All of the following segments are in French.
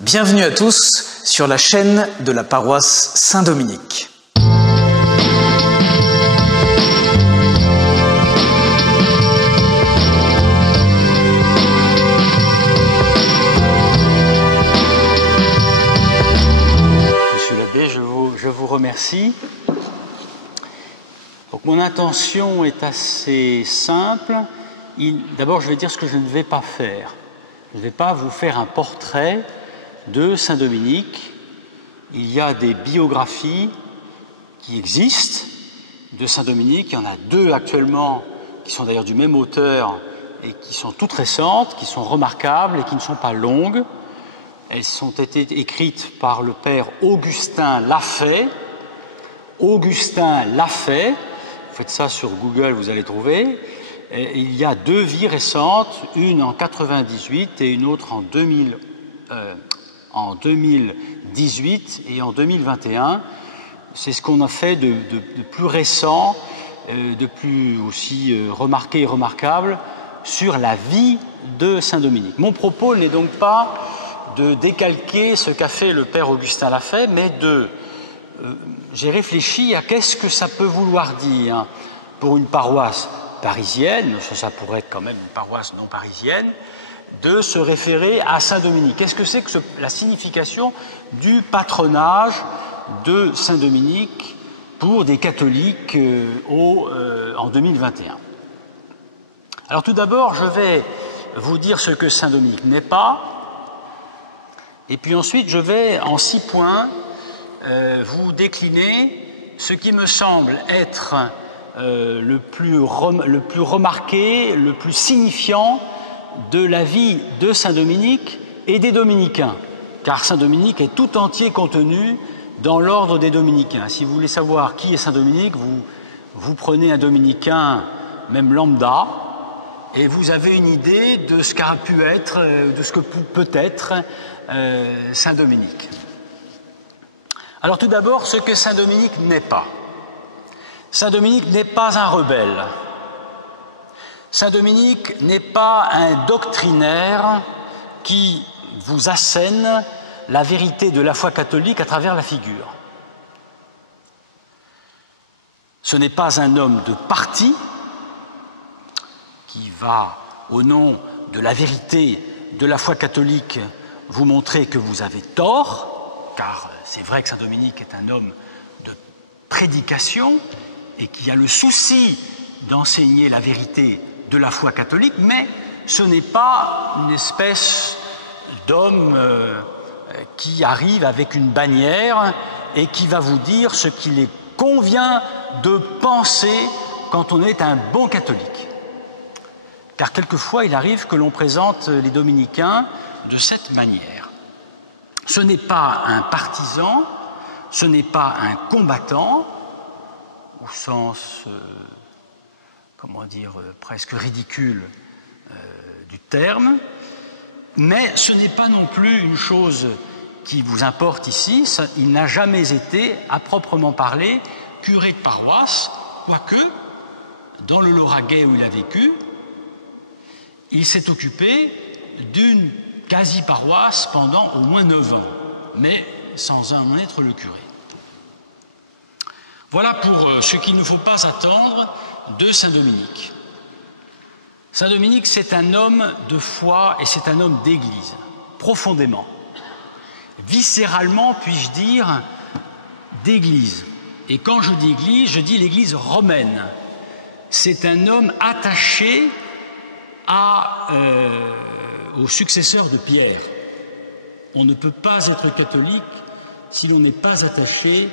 Bienvenue à tous sur la chaîne de la paroisse Saint-Dominique. Monsieur l'abbé, je vous remercie. Donc, mon intention est assez simple. D'abord, je vais dire ce que je ne vais pas faire. Je ne vais pas vous faire un portrait de Saint-Dominique. Il y a des biographies qui existent de Saint-Dominique. Il y en a deux actuellement qui sont d'ailleurs du même auteur et qui sont toutes récentes, qui sont remarquables et qui ne sont pas longues. Elles ont été écrites par le père Augustin Lafay. Augustin Lafay, vous faites ça sur Google, vous allez trouver. Et il y a deux vies récentes, une en 98 et une autre en 2018 et en 2021. C'est ce qu'on a fait de plus récent, de plus aussi remarqué et remarquable sur la vie de Saint-Dominique. Mon propos n'est donc pas de décalquer ce qu'a fait le père Augustin Lafay, mais j'ai réfléchi à qu'est-ce que ça peut vouloir dire pour une paroisse parisienne, ça pourrait être quand même une paroisse non parisienne, de se référer à Saint-Dominique. Qu'est-ce que c'est que la signification du patronage de Saint-Dominique pour des catholiques en 2021? Alors tout d'abord, je vais vous dire ce que Saint-Dominique n'est pas, et puis ensuite je vais en 6 points vous décliner ce qui me semble être le plus remarqué, le plus signifiant de la vie de Saint-Dominique et des dominicains, car Saint-Dominique est tout entier contenu dans l'ordre des dominicains. Si vous voulez savoir qui est Saint-Dominique, vous prenez un dominicain, même lambda, et vous avez une idée de ce qu'a pu être, de ce que peut être Saint-Dominique. Alors tout d'abord, ce que Saint-Dominique n'est pas. Saint-Dominique n'est pas un rebelle. Saint-Dominique n'est pas un doctrinaire qui vous assène la vérité de la foi catholique à travers la figure. Ce n'est pas un homme de parti qui va, au nom de la vérité de la foi catholique, vous montrer que vous avez tort, car c'est vrai que Saint-Dominique est un homme de prédication et qui a le souci d'enseigner la vérité de la foi catholique, mais ce n'est pas une espèce d'homme qui arrive avec une bannière et qui va vous dire ce qu'il est convient de penser quand on est un bon catholique. Car quelquefois, il arrive que l'on présente les dominicains de cette manière. Ce n'est pas un partisan, ce n'est pas un combattant, au sens, presque ridicule du terme, mais ce n'est pas non plus une chose qui vous importe ici. Il n'a jamais été, à proprement parler, curé de paroisse, quoique, dans le Lauragais où il a vécu, il s'est occupé d'une quasi-paroisse pendant au moins 9 ans, mais sans en être le curé. Voilà pour ce qu'il ne faut pas attendre de Saint-Dominique. Saint-Dominique, c'est un homme de foi et c'est un homme d'église, profondément. Viscéralement, puis-je dire, d'église. Et quand je dis église, je dis l'église romaine. C'est un homme attaché au successeur de Pierre. On ne peut pas être catholique si l'on n'est pas attaché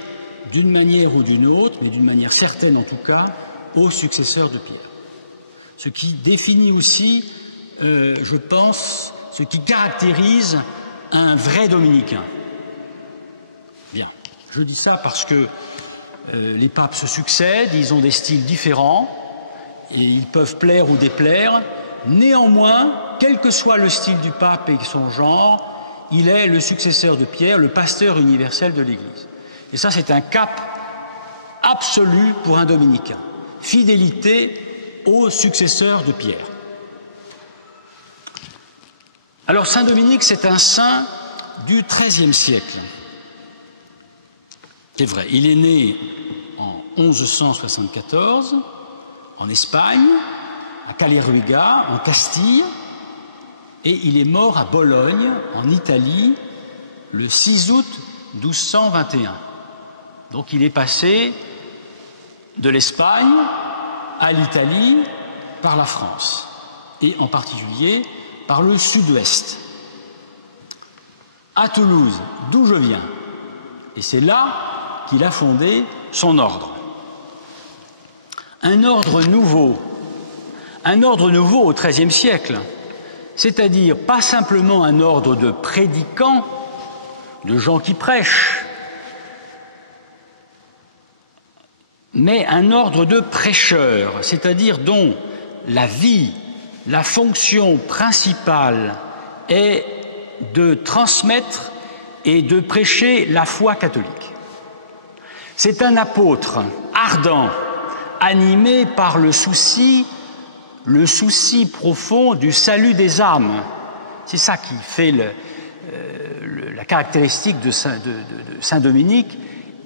d'une manière ou d'une autre, mais d'une manière certaine en tout cas, au successeur de Pierre. Ce qui définit aussi, je pense, ce qui caractérise un vrai dominicain. Bien, je dis ça parce que les papes se succèdent, ils ont des styles différents, et ils peuvent plaire ou déplaire. Néanmoins, quel que soit le style du pape et son genre, il est le successeur de Pierre, le pasteur universel de l'Église. Et ça, c'est un cap absolu pour un dominicain. Fidélité au successeur de Pierre. Alors, Saint Dominique, c'est un saint du XIIIe siècle. C'est vrai, il est né en 1174 en Espagne, à Caleruega, en Castille, et il est mort à Bologne, en Italie, le 6 août 1221. Donc il est passé de l'Espagne à l'Italie par la France, et en particulier par le sud-ouest, à Toulouse, d'où je viens. Et c'est là qu'il a fondé son ordre. Un ordre nouveau au XIIIe siècle, c'est-à-dire pas simplement un ordre de prédicants, de gens qui prêchent, mais un ordre de prêcheurs, c'est-à-dire dont la vie, la fonction principale est de transmettre et de prêcher la foi catholique. C'est un apôtre ardent, animé par le souci profond du salut des âmes. C'est ça qui fait la caractéristique de Saint Dominique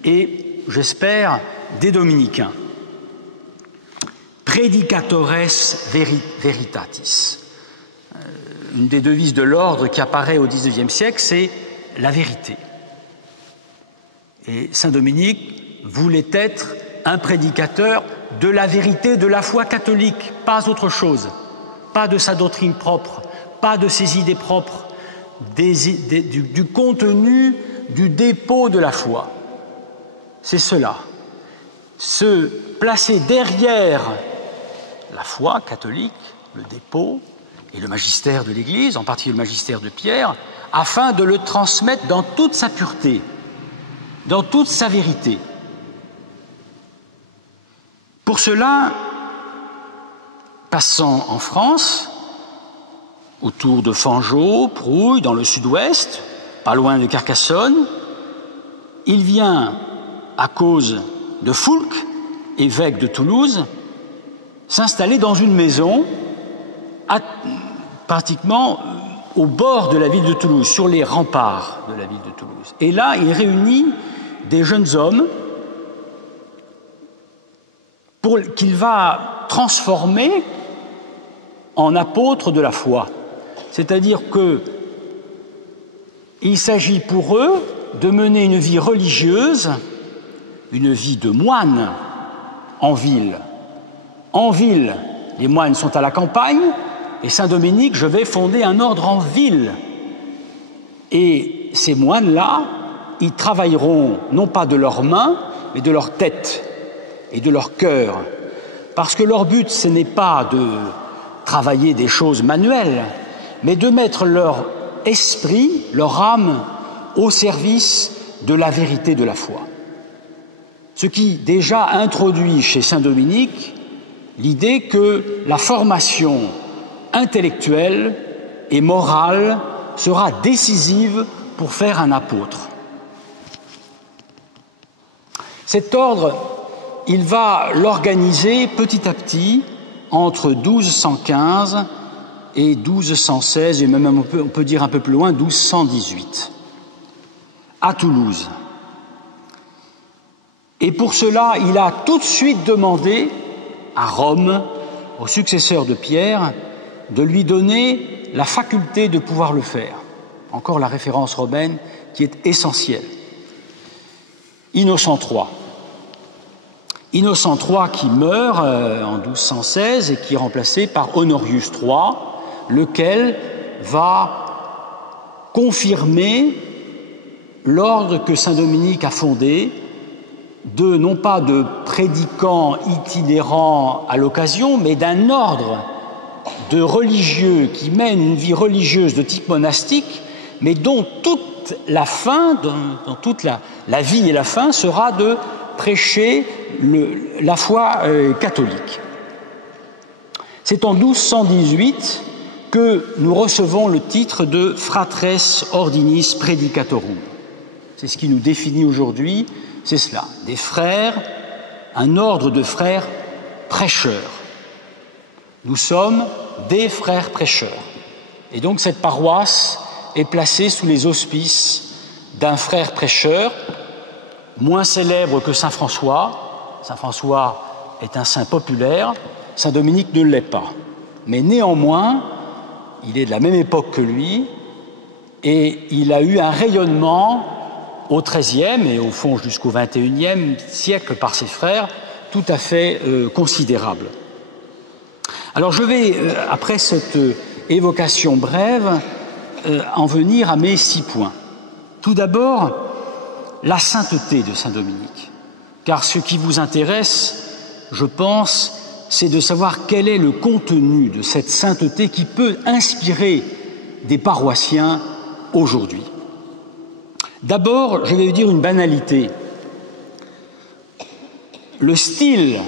et, j'espère, des dominicains. Predicatores veritatis. Une des devises de l'ordre qui apparaît au XIXe siècle, c'est la vérité. Et Saint Dominique voulait être un prédicateur de la vérité de la foi catholique, pas autre chose, pas de sa doctrine propre, pas de ses idées propres, du contenu du dépôt de la foi. C'est cela. Se placer derrière la foi catholique, le dépôt et le magistère de l'Église, en particulier le magistère de Pierre, afin de le transmettre dans toute sa pureté, dans toute sa vérité. Pour cela, passant en France, autour de Fangeau, Prouille, dans le sud-ouest, pas loin de Carcassonne, il vient, à cause de Foulques, évêque de Toulouse, s'installer dans une maison pratiquement au bord de la ville de Toulouse, sur les remparts de la ville de Toulouse. Et là, il réunit des jeunes hommes qu'il va transformer en apôtres de la foi. C'est-à-dire qu'il s'agit pour eux de mener une vie religieuse, une vie de moine en ville. En ville, les moines sont à la campagne, et Saint Dominique, je vais fonder un ordre en ville. Et ces moines-là, ils travailleront non pas de leurs mains, mais de leur tête et de leur cœur. Parce que leur but, ce n'est pas de travailler des choses manuelles, mais de mettre leur esprit, leur âme, au service de la vérité de la foi. Ce qui déjà introduit chez Saint Dominique l'idée que la formation intellectuelle et morale sera décisive pour faire un apôtre. Cet ordre, il va l'organiser petit à petit entre 1215 et 1216, et même on peut dire un peu plus loin, 1218, à Toulouse. Et pour cela, il a tout de suite demandé à Rome, au successeur de Pierre, de lui donner la faculté de pouvoir le faire. Encore la référence romaine qui est essentielle. Innocent III. Innocent III qui meurt en 1216 et qui est remplacé par Honorius III, lequel va confirmer l'ordre que Saint Dominique a fondé, non pas de prédicants itinérants à l'occasion, mais d'un ordre de religieux qui mènent une vie religieuse de type monastique, mais dont toute la fin, dont toute la vie et la fin sera de prêcher la foi catholique. C'est en 1218 que nous recevons le titre de Fratres Ordinis Predicatorum. C'est ce qui nous définit aujourd'hui, c'est cela, des frères, un ordre de frères prêcheurs. Nous sommes des frères prêcheurs. Et donc cette paroisse est placé sous les auspices d'un frère prêcheur, moins célèbre que saint François. Saint François est un saint populaire, saint Dominique ne l'est pas. Mais néanmoins, il est de la même époque que lui, et il a eu un rayonnement au XIIIe et au fond jusqu'au XXIe siècle par ses frères, tout à fait considérable. Alors je vais, après cette évocation brève, en venir à mes 6 points. Tout d'abord, la sainteté de saint Dominique. Car ce qui vous intéresse, je pense, c'est de savoir quel est le contenu de cette sainteté qui peut inspirer des paroissiens aujourd'hui. D'abord, je vais vous dire une banalité. Le style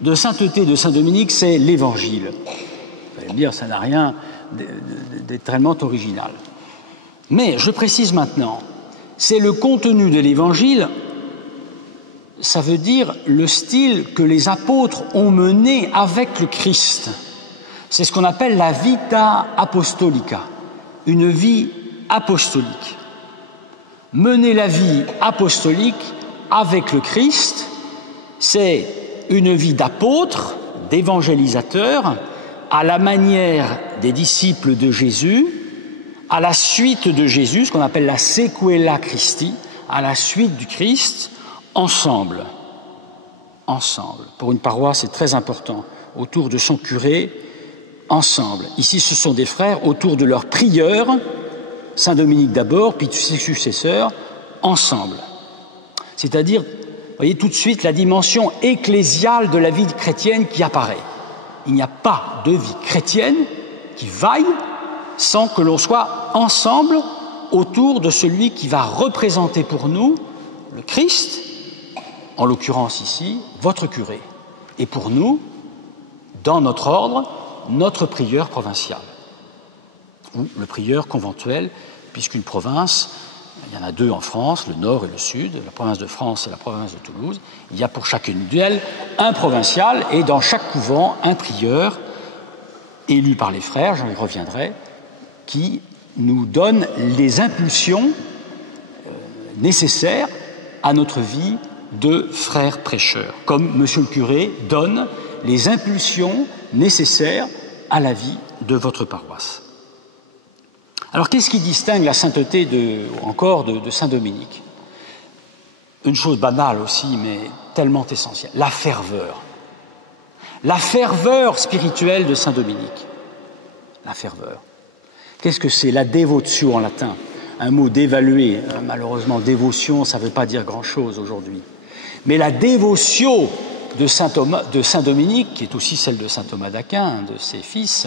de sainteté de saint Dominique, c'est l'Évangile. Vous allez me dire, ça n'a rien d'extrêmement original. Mais, je précise maintenant, c'est le contenu de l'Évangile, ça veut dire le style que les apôtres ont mené avec le Christ. C'est ce qu'on appelle la vita apostolica, une vie apostolique. Mener la vie apostolique avec le Christ, c'est une vie d'apôtre, d'évangélisateur, à la manière des disciples de Jésus, à la suite de Jésus, ce qu'on appelle la sequela Christi, à la suite du Christ, ensemble. Ensemble. Pour une paroisse, c'est très important. Autour de son curé, ensemble. Ici, ce sont des frères autour de leur prieur, saint Dominique d'abord, puis ses successeurs, ensemble. C'est-à-dire, vous voyez tout de suite la dimension ecclésiale de la vie chrétienne qui apparaît. Il n'y a pas de vie chrétienne qui vaille sans que l'on soit ensemble autour de celui qui va représenter pour nous le Christ, en l'occurrence ici, votre curé. Et pour nous, dans notre ordre, notre prieur provincial, ou le prieur conventuel, puisqu'une province, il y en a 2 en France, le Nord et le Sud, la province de France et la province de Toulouse. Il y a pour chacune d'elles un provincial et dans chaque couvent un prieur élu par les frères, j'en reviendrai, qui nous donne les impulsions nécessaires à notre vie de frères prêcheurs, comme monsieur le curé donne les impulsions nécessaires à la vie de votre paroisse. Alors, qu'est-ce qui distingue la sainteté de saint Dominique? Une chose banale aussi, mais tellement essentielle, la ferveur. La ferveur spirituelle de saint Dominique. La ferveur. Qu'est-ce que c'est? La devotio en latin. Un mot dévalué. Malheureusement, dévotion, ça ne veut pas dire grand-chose aujourd'hui. Mais la dévotion de saint Dominique, qui est aussi celle de saint Thomas d'Aquin, un de ses fils,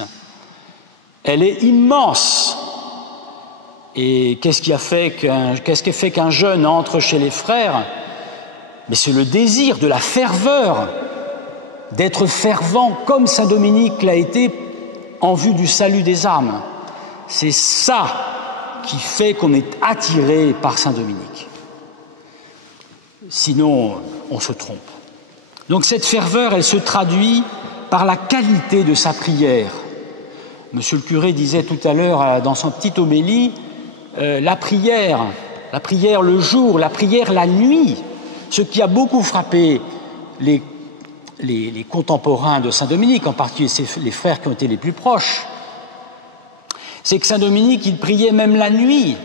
elle est immense. Et qu'est-ce qui fait qu'un jeune entre chez les frères? Mais c'est le désir de la ferveur, d'être fervent comme saint Dominique l'a été en vue du salut des âmes. C'est ça qui fait qu'on est attiré par saint Dominique. Sinon, on se trompe. Donc cette ferveur, elle se traduit par la qualité de sa prière. Monsieur le curé disait tout à l'heure dans son petite homélie, la prière le jour, la prière la nuit. Ce qui a beaucoup frappé les contemporains de saint Dominique, en particulier les frères qui ont été les plus proches, c'est que saint Dominique, il priait même la nuit.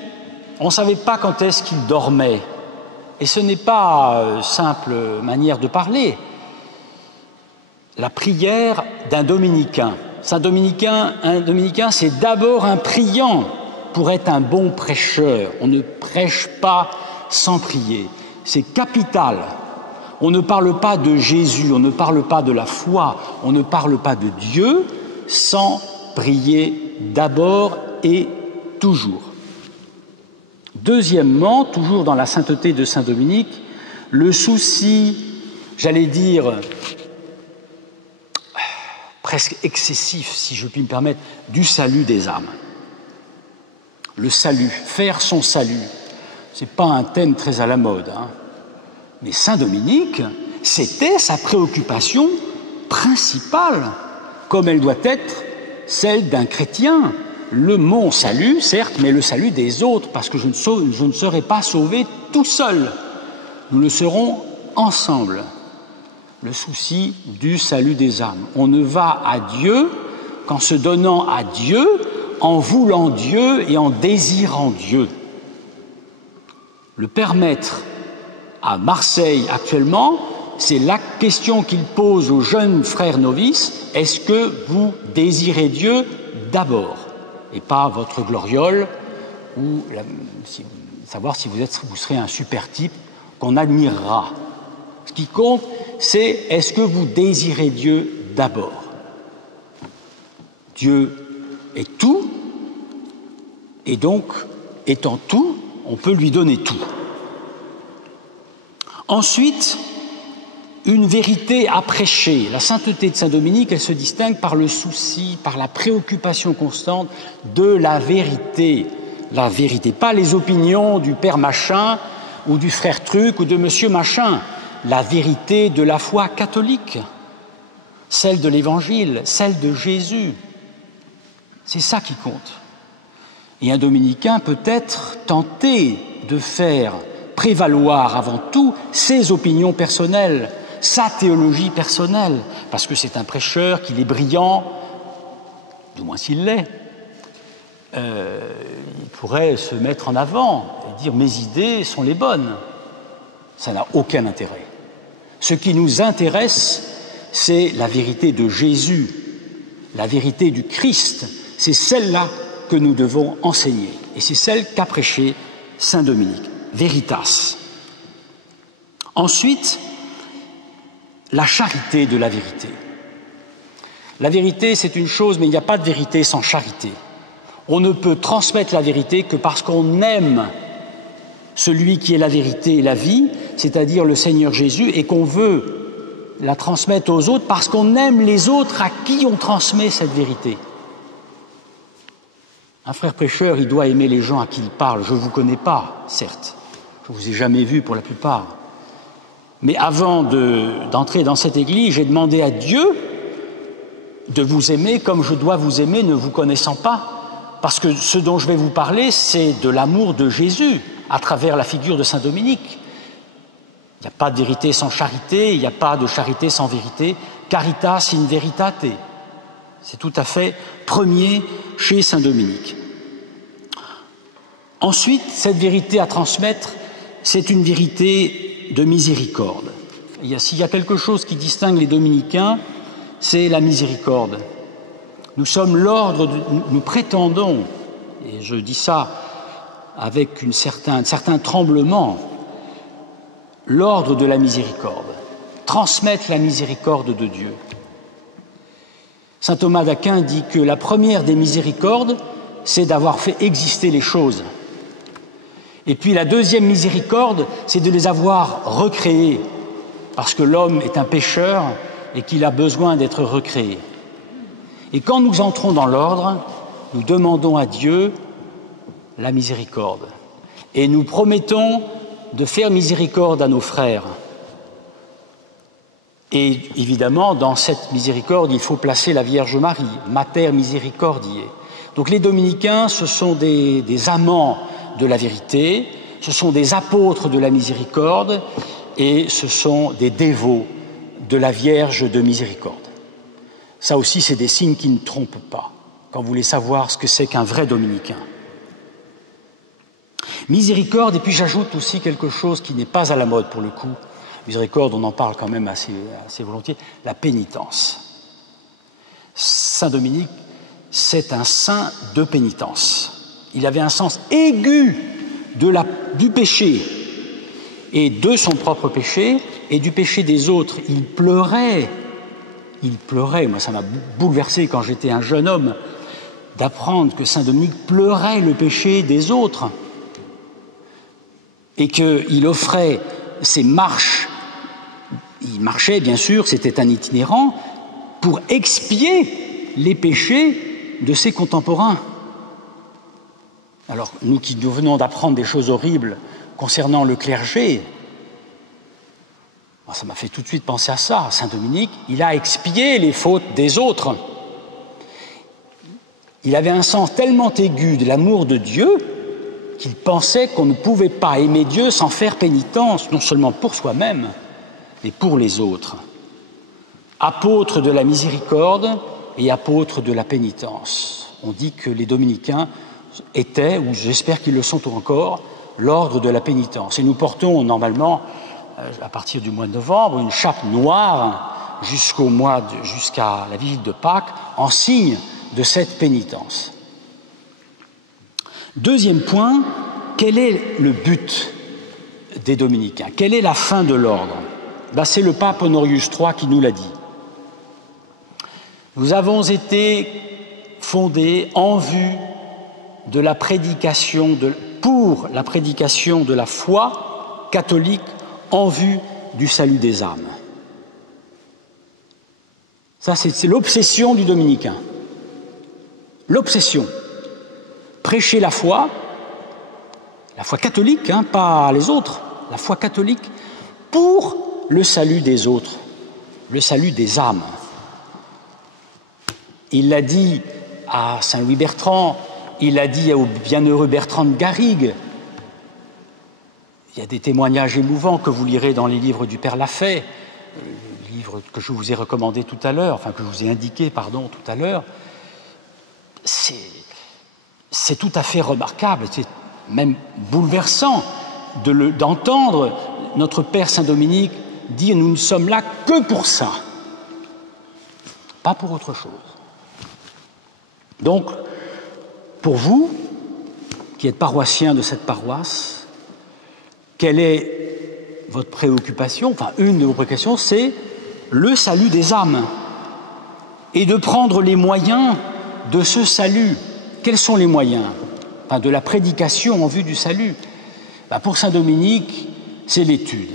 On ne savait pas quand est-ce qu'il dormait. Et ce n'est pas simple manière de parler. La prière d'un dominicain. Un dominicain, c'est d'abord un priant pour être un bon prêcheur. On ne prêche pas sans prier. C'est capital. On ne parle pas de Jésus, on ne parle pas de la foi, on ne parle pas de Dieu sans prier d'abord et toujours. Deuxièmement, toujours dans la sainteté de saint Dominique, le souci, j'allais dire, presque excessif, si je puis me permettre, du salut des âmes. Le salut, faire son salut, ce n'est pas un thème très à la mode, hein. Mais saint Dominique, c'était sa préoccupation principale, comme elle doit être celle d'un chrétien mon salut, certes, mais le salut des autres, parce que je ne serai pas sauvé tout seul. Nous le serons ensemble. Le souci du salut des âmes. On ne va à Dieu qu'en se donnant à Dieu, en voulant Dieu et en désirant Dieu. Le Père Maître à Marseille actuellement, c'est la question qu'il pose aux jeunes frères novices, est-ce que vous désirez Dieu d'abord et pas votre gloriole ou savoir si vous serez un super type qu'on admirera. Ce qui compte, c'est est-ce que vous désirez Dieu d'abord? Dieu est tout, et donc, étant tout, on peut lui donner tout. Ensuite, une vérité à prêcher. La sainteté de saint Dominique, elle se distingue par le souci, par la préoccupation constante de la vérité. La vérité, pas les opinions du père machin ou du frère truc ou de monsieur machin. La vérité de la foi catholique, celle de l'Évangile, celle de Jésus. C'est ça qui compte. Et un dominicain peut être tenté de faire prévaloir avant tout ses opinions personnelles, sa théologie personnelle, parce que c'est un prêcheur, qu'il est brillant, du moins s'il l'est. Il pourrait se mettre en avant et dire « mes idées sont les bonnes ». Ça n'a aucun intérêt. Ce qui nous intéresse, c'est la vérité de Jésus, la vérité du Christ. C'est celle-là que nous devons enseigner. Et c'est celle qu'a prêchée saint Dominique. Veritas. Ensuite, la charité de la vérité. La vérité, c'est une chose, mais il n'y a pas de vérité sans charité. On ne peut transmettre la vérité que parce qu'on aime celui qui est la vérité et la vie, c'est-à-dire le Seigneur Jésus, et qu'on veut la transmettre aux autres parce qu'on aime les autres à qui on transmet cette vérité. Un frère prêcheur, il doit aimer les gens à qui il parle. Je ne vous connais pas, certes. Je ne vous ai jamais vu pour la plupart. Mais avant d'entrer dans cette église, j'ai demandé à Dieu de vous aimer comme je dois vous aimer ne vous connaissant pas. Parce que ce dont je vais vous parler, c'est de l'amour de Jésus à travers la figure de saint Dominique. Il n'y a pas de vérité sans charité, il n'y a pas de charité sans vérité. Caritas in veritate. C'est tout à fait premier chez saint Dominique. Ensuite, cette vérité à transmettre, c'est une vérité de miséricorde. S'il y a quelque chose qui distingue les dominicains, c'est la miséricorde. Nous sommes l'ordre, nous prétendons, et je dis ça avec un certain tremblement, l'ordre de la miséricorde, transmettre la miséricorde de Dieu. Saint Thomas d'Aquin dit que la première des miséricordes, c'est d'avoir fait exister les choses. Et puis la deuxième miséricorde, c'est de les avoir recréées, parce que l'homme est un pécheur et qu'il a besoin d'être recréé. Et quand nous entrons dans l'ordre, nous demandons à Dieu la miséricorde. Et nous promettons de faire miséricorde à nos frères. Et évidemment, dans cette miséricorde, il faut placer la Vierge Marie, Mater Misericordiae. Donc les dominicains, ce sont des amants de la vérité, ce sont des apôtres de la miséricorde et ce sont des dévots de la Vierge de miséricorde. Ça aussi, c'est des signes qui ne trompent pas, quand vous voulez savoir ce que c'est qu'un vrai dominicain. Miséricorde, et puis j'ajoute aussi quelque chose qui n'est pas à la mode pour le coup. Miséricorde, on en parle quand même assez volontiers, la pénitence. Saint Dominique, c'est un saint de pénitence. Il avait un sens aigu du péché et de son propre péché et du péché des autres. Il pleurait. Moi, ça m'a bouleversé quand j'étais un jeune homme d'apprendre que saint Dominique pleurait le péché des autres et qu'il offrait ses marches. Il marchait, bien sûr, c'était un itinérant, pour expier les péchés de ses contemporains. Alors, nous qui nous venons d'apprendre des choses horribles concernant le clergé, ça m'a fait tout de suite penser à ça. Saint Dominique, il a expié les fautes des autres. Il avait un sens tellement aigu de l'amour de Dieu qu'il pensait qu'on ne pouvait pas aimer Dieu sans faire pénitence, non seulement pour soi-même, mais pour les autres. Apôtre de la miséricorde et apôtre de la pénitence. On dit que les dominicains étaient, ou j'espère qu'ils le sont encore, l'ordre de la pénitence. Et nous portons normalement, à partir du mois de novembre, une chape noire jusqu'à la visite de Pâques, en signe de cette pénitence. Deuxième point, quel est le but des dominicains? Quelle est la fin de l'ordre? C'est le pape Honorius III qui nous l'a dit. Nous avons été fondés en vue de la prédication pour la prédication de la foi catholique en vue du salut des âmes. Ça, c'est l'obsession du dominicain. L'obsession. Prêcher la foi catholique, pas les autres, la foi catholique, pour le salut des autres, le salut des âmes. Il l'a dit à Saint-Louis Bertrand, il l'a dit au bienheureux Bertrand de Garrigues. Il y a des témoignages émouvants que vous lirez dans les livres du Père Lafay, le livre que je vous ai recommandé tout à l'heure, que je vous ai indiqué, tout à l'heure. C'est tout à fait remarquable, c'est même bouleversant d'entendre notre Père Saint-Dominique dire « nous ne sommes là que pour ça, pas pour autre chose ». Donc, pour vous, qui êtes paroissien de cette paroisse, quelle est votre préoccupation? Une de vos préoccupations, c'est le salut des âmes et de prendre les moyens de ce salut. Quels sont les moyens? De la prédication en vue du salut. Pour Saint Dominique, c'est l'étude.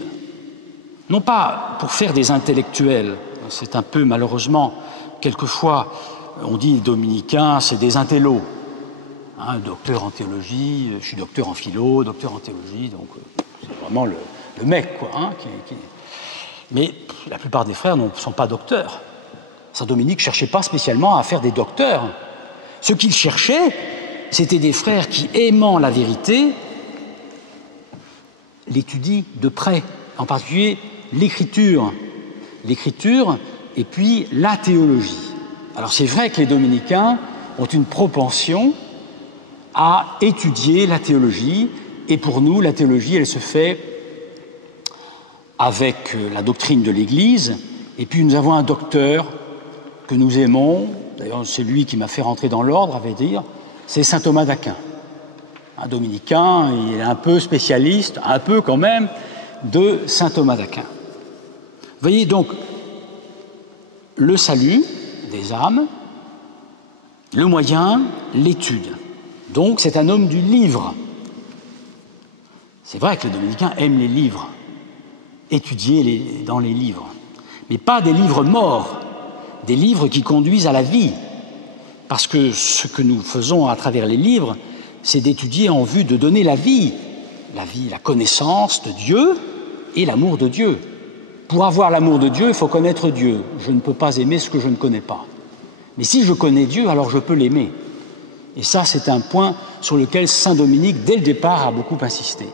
Non pas pour faire des intellectuels, c'est un peu malheureusement, quelquefois, on dit dominicains, c'est des intellos. Docteur en théologie, je suis docteur en philo, docteur en théologie, donc c'est vraiment le mec, quoi. Mais la plupart des frères ne sont pas docteurs. Saint Dominique ne cherchait pas spécialement à faire des docteurs. Ce qu'il cherchait, c'était des frères qui, aimant la vérité, l'étudient de près, en particulier l'écriture et puis la théologie. Alors c'est vrai que les dominicains ont une propension à étudier la théologie, et pour nous, la théologie, elle se fait avec la doctrine de l'Église, et puis nous avons un docteur que nous aimons, d'ailleurs c'est lui qui m'a fait rentrer dans l'ordre, à vrai dire, c'est saint Thomas d'Aquin. Un dominicain, il est un peu spécialiste, un peu quand même, de saint Thomas d'Aquin. Vous voyez donc le salut des âmes, le moyen, l'étude. Donc c'est un homme du livre. C'est vrai que les dominicains aiment les livres, étudier dans les livres, mais pas des livres morts, des livres qui conduisent à la vie. Parce que ce que nous faisons à travers les livres, c'est d'étudier en vue de donner la vie, la connaissance de Dieu et l'amour de Dieu. Pour avoir l'amour de Dieu, il faut connaître Dieu. Je ne peux pas aimer ce que je ne connais pas. Mais si je connais Dieu, alors je peux l'aimer. Et ça, c'est un point sur lequel saint Dominique, dès le départ, a beaucoup insisté.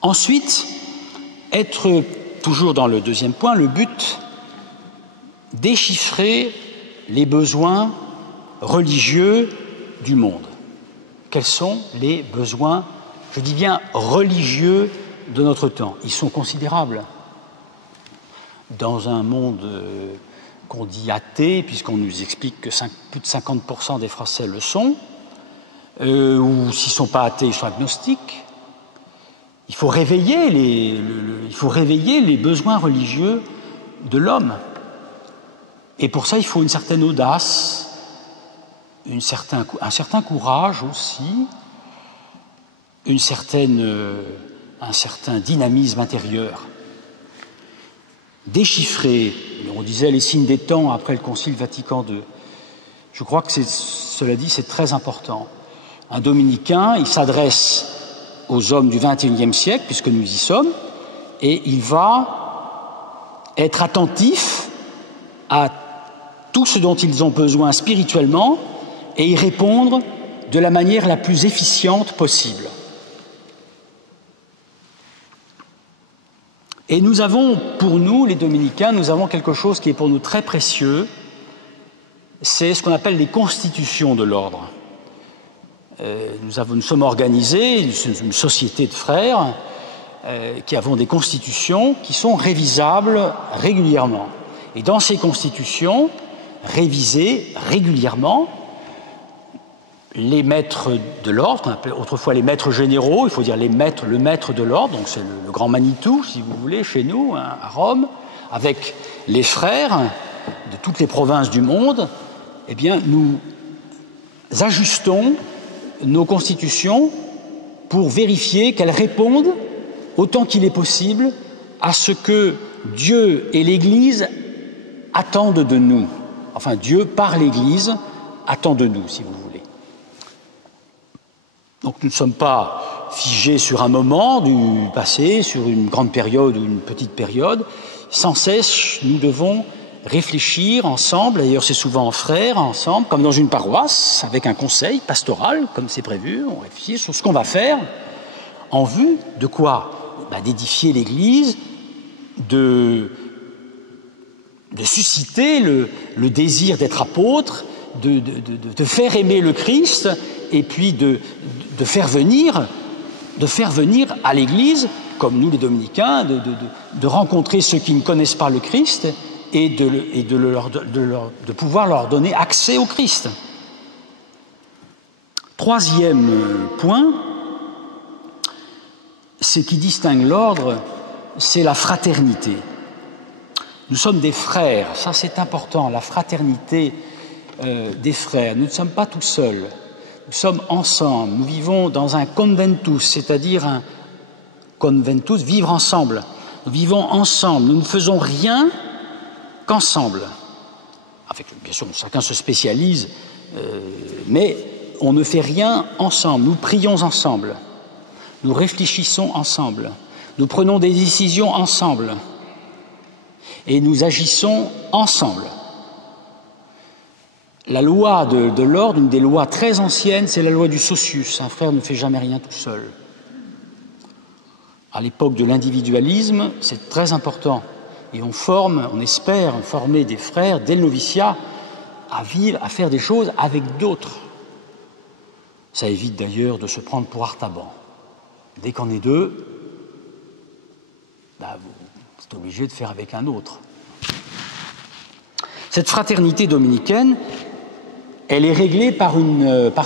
Ensuite, être, toujours dans le deuxième point, le but, déchiffrer les besoins religieux du monde. Quels sont les besoins, je dis bien religieux, de notre temps? Ils sont considérables. Dans un monde qu'on dit athée, puisqu'on nous explique que plus de 50% des Français le sont, ou s'ils ne sont pas athées, ils sont agnostiques, il faut réveiller les besoins religieux de l'homme. Et pour ça, il faut une certaine audace, un certain courage aussi, un certain dynamisme intérieur. Déchiffrer, on disait les signes des temps après le Concile Vatican II. Je crois que cela dit, c'est très important. Un dominicain, il s'adresse aux hommes du XXIe siècle, puisque nous y sommes, et il va être attentif à tout ce dont ils ont besoin spirituellement et y répondre de la manière la plus efficiente possible. Et nous avons, pour nous, les dominicains, nous avons quelque chose qui est pour nous très précieux, c'est ce qu'on appelle les constitutions de l'ordre. Nous sommes organisés, une société de frères, qui avons des constitutions qui sont révisables régulièrement. Et dans ces constitutions, révisées régulièrement, les maîtres de l'ordre, qu'on appelait autrefois les maîtres généraux, il faut dire le maître de l'ordre, donc c'est le grand Manitou, si vous voulez, chez nous, hein, à Rome, avec les frères de toutes les provinces du monde, eh bien, nous ajustons nos constitutions pour vérifier qu'elles répondent, autant qu'il est possible, à ce que Dieu et l'Église attendent de nous. Enfin, Dieu, par l'Église, attend de nous, si vous voulez. Donc nous ne sommes pas figés sur un moment du passé, sur une grande période ou une petite période. Sans cesse, nous devons réfléchir ensemble, d'ailleurs c'est souvent en frères, ensemble, comme dans une paroisse, avec un conseil pastoral, comme c'est prévu, on réfléchit sur ce qu'on va faire, en vue de quoi? D'édifier l'Église, de susciter le désir d'être apôtre, de faire aimer le Christ, et puis de faire venir à l'Église, comme nous les Dominicains, de rencontrer ceux qui ne connaissent pas le Christ et de pouvoir leur donner accès au Christ. Troisième point, ce qui distingue l'ordre, c'est la fraternité. Nous sommes des frères, ça c'est important, la fraternité des frères. Nous ne sommes pas tout seuls, nous sommes ensemble, nous vivons dans un conventus, c'est-à-dire un conventus, vivre ensemble. Nous vivons ensemble, nous ne faisons rien qu'ensemble. Avec, bien sûr, chacun se spécialise, mais on ne fait rien ensemble. Nous prions ensemble, nous réfléchissons ensemble, nous prenons des décisions ensemble et nous agissons ensemble. La loi de l'ordre, une des lois très anciennes, c'est la loi du socius. Un frère ne fait jamais rien tout seul. À l'époque de l'individualisme, c'est très important. Et on espère former des frères dès le noviciat à vivre, à faire des choses avec d'autres. Ça évite d'ailleurs de se prendre pour Artaban. Dès qu'on est deux, vous êtes obligé de faire avec un autre. Cette fraternité dominicaine, elle est réglée par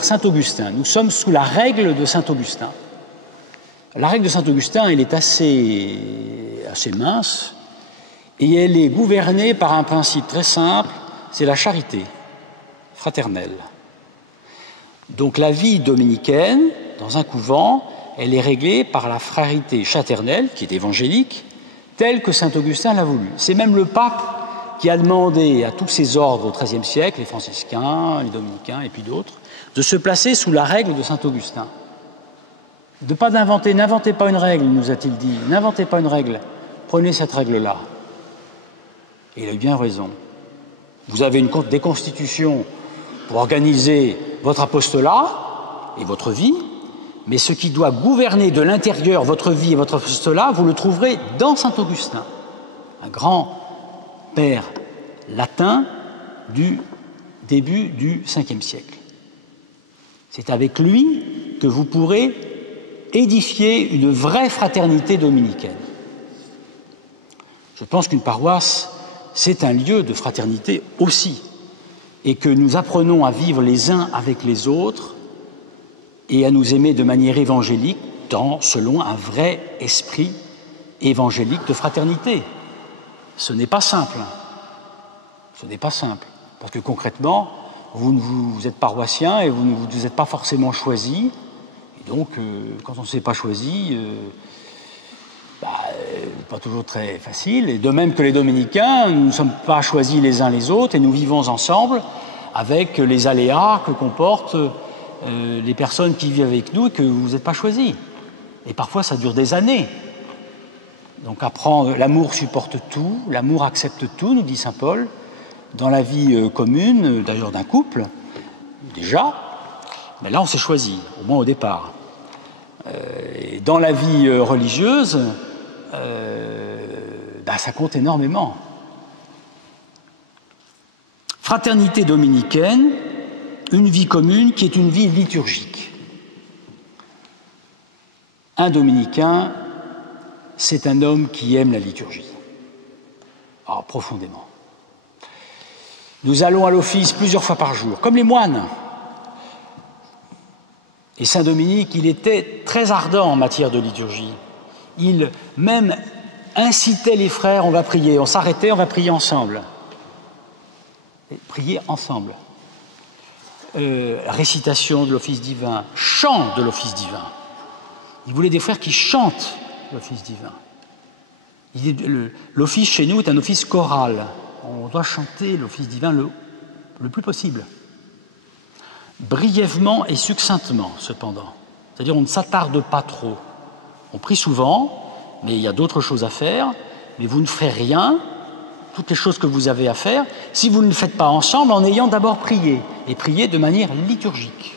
saint Augustin. Nous sommes sous la règle de saint Augustin. La règle de saint Augustin, elle est assez mince et elle est gouvernée par un principe très simple, c'est la charité fraternelle. Donc la vie dominicaine, dans un couvent, elle est réglée par la fraternité fraternelle, qui est évangélique, telle que saint Augustin l'a voulu. C'est même le pape qui a demandé à tous ces ordres au XIIIe siècle, les franciscains, les dominicains et puis d'autres, de se placer sous la règle de saint Augustin. N'inventez pas une règle, nous a-t-il dit, n'inventez pas une règle, prenez cette règle-là. Et il a eu bien raison. Vous avez des constitutions pour organiser votre apostolat et votre vie, mais ce qui doit gouverner de l'intérieur votre vie et votre apostolat, vous le trouverez dans saint Augustin, un grand père latin du début du Ve siècle. C'est avec lui que vous pourrez édifier une vraie fraternité dominicaine. Je pense qu'une paroisse, c'est un lieu de fraternité aussi, et que nous apprenons à vivre les uns avec les autres et à nous aimer de manière évangélique, selon un vrai esprit évangélique de fraternité. Ce n'est pas simple. Ce n'est pas simple, parce que concrètement, vous êtes paroissien et vous ne vous êtes pas forcément choisi. Et donc, quand on ne s'est pas choisi, pas toujours très facile. Et de même que les dominicains, nous ne sommes pas choisis les uns les autres et nous vivons ensemble avec les aléas que comportent les personnes qui vivent avec nous et que vous n'êtes pas choisis. Et parfois, ça dure des années. Donc apprendre, l'amour supporte tout, l'amour accepte tout, nous dit saint Paul. dans la vie commune, d'ailleurs d'un couple, déjà, mais là on s'est choisi, au moins au départ. Et dans la vie religieuse, ça compte énormément. Fraternité dominicaine, une vie commune qui est une vie liturgique. Un dominicain, c'est un homme qui aime la liturgie. Ah, profondément. Nous allons à l'office plusieurs fois par jour, comme les moines. Et saint Dominique, il était très ardent en matière de liturgie. Il même incitait les frères, on va prier, on s'arrêtait, on va prier ensemble. Et prier ensemble. Récitation de l'office divin, chant de l'office divin. Il voulait des frères qui chantent l'office divin. L'office chez nous est un office choral. On doit chanter l'office divin le plus possible. Brièvement et succinctement, cependant. C'est-à-dire on ne s'attarde pas trop. On prie souvent, mais il y a d'autres choses à faire, mais vous ne ferez rien, toutes les choses que vous avez à faire, si vous ne le faites pas ensemble en ayant d'abord prié, et prié de manière liturgique.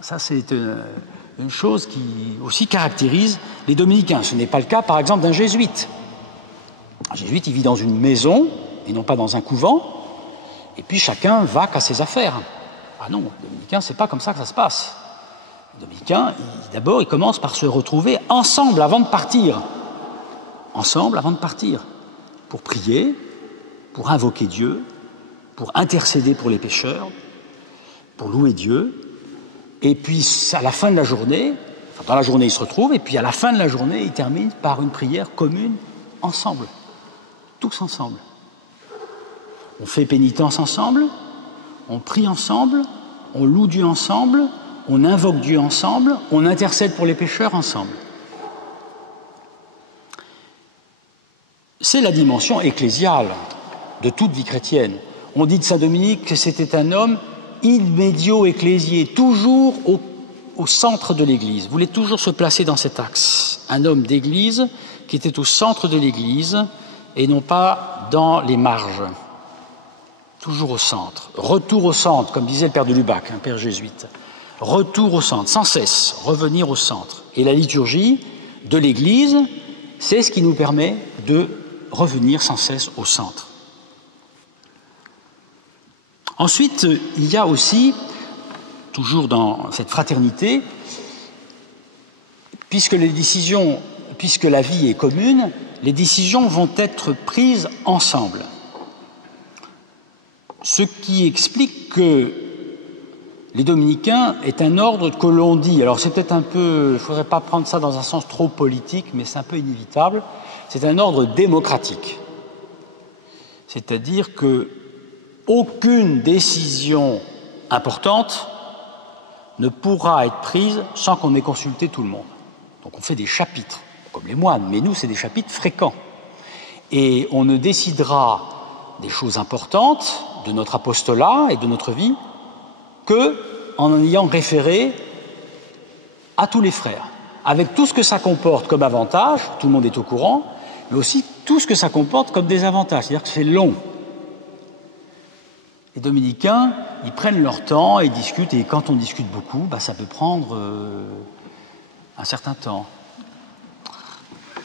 Ça, c'est une chose qui aussi caractérise les dominicains. Ce n'est pas le cas, par exemple, d'un jésuite. Un jésuite, il vit dans une maison, et non pas dans un couvent, et puis chacun va qu'à ses affaires. Ah non, les dominicains, c'est pas comme ça que ça se passe. Les dominicains, d'abord, ils commencent par se retrouver ensemble avant de partir. Ensemble avant de partir. Pour prier, pour invoquer Dieu, pour intercéder pour les pécheurs, pour louer Dieu. Et puis, à la fin de la journée, dans la journée, ils se retrouvent, et puis à la fin de la journée, ils terminent par une prière commune, ensemble. Tous ensemble. On fait pénitence ensemble, on prie ensemble, on loue Dieu ensemble, on invoque Dieu ensemble, on intercède pour les pécheurs ensemble. C'est la dimension ecclésiale de toute vie chrétienne. On dit de saint Dominique que c'était un homme in medio ecclésiae, toujours au centre de l'Église. Il voulait toujours se placer dans cet axe. Un homme d'Église qui était au centre de l'Église et non pas dans les marges. Toujours au centre. Retour au centre, comme disait le père de Lubac, un père jésuite. Retour au centre, sans cesse, revenir au centre. Et la liturgie de l'Église, c'est ce qui nous permet de revenir sans cesse au centre. Ensuite, il y a aussi, toujours dans cette fraternité, puisque la vie est commune, les décisions vont être prises ensemble. Ce qui explique que les dominicains est un ordre que l'on dit, alors c'est peut-être un peu, il ne faudrait pas prendre ça dans un sens trop politique, mais c'est un peu inévitable, c'est un ordre démocratique. C'est-à-dire qu'aucune décision importante ne pourra être prise sans qu'on ait consulté tout le monde. Donc on fait des chapitres, comme les moines, mais nous c'est des chapitres fréquents. Et on ne décidera des choses importantes de notre apostolat et de notre vie qu'en ayant référé à tous les frères, avec tout ce que ça comporte comme avantage, tout le monde est au courant, mais aussi tout ce que ça comporte comme désavantage, c'est-à-dire que c'est long. Les dominicains, ils prennent leur temps et discutent, et quand on discute beaucoup, ça peut prendre un certain temps.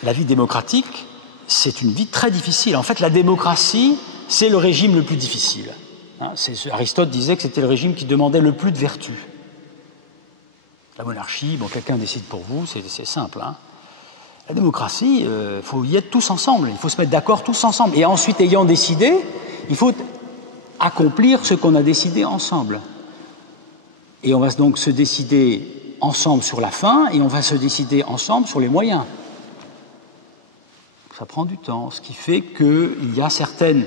La vie démocratique, c'est une vie très difficile. En fait, la démocratie, c'est le régime le plus difficile. Aristote disait que c'était le régime qui demandait le plus de vertu. La monarchie, quelqu'un décide pour vous, c'est simple. La démocratie, il faut y être tous ensemble, il faut se mettre d'accord tous ensemble. Et ensuite, ayant décidé, il faut accomplir ce qu'on a décidé ensemble. Et on va donc se décider ensemble sur la fin, et on va se décider ensemble sur les moyens. Ça prend du temps, ce qui fait qu'il y a certaines...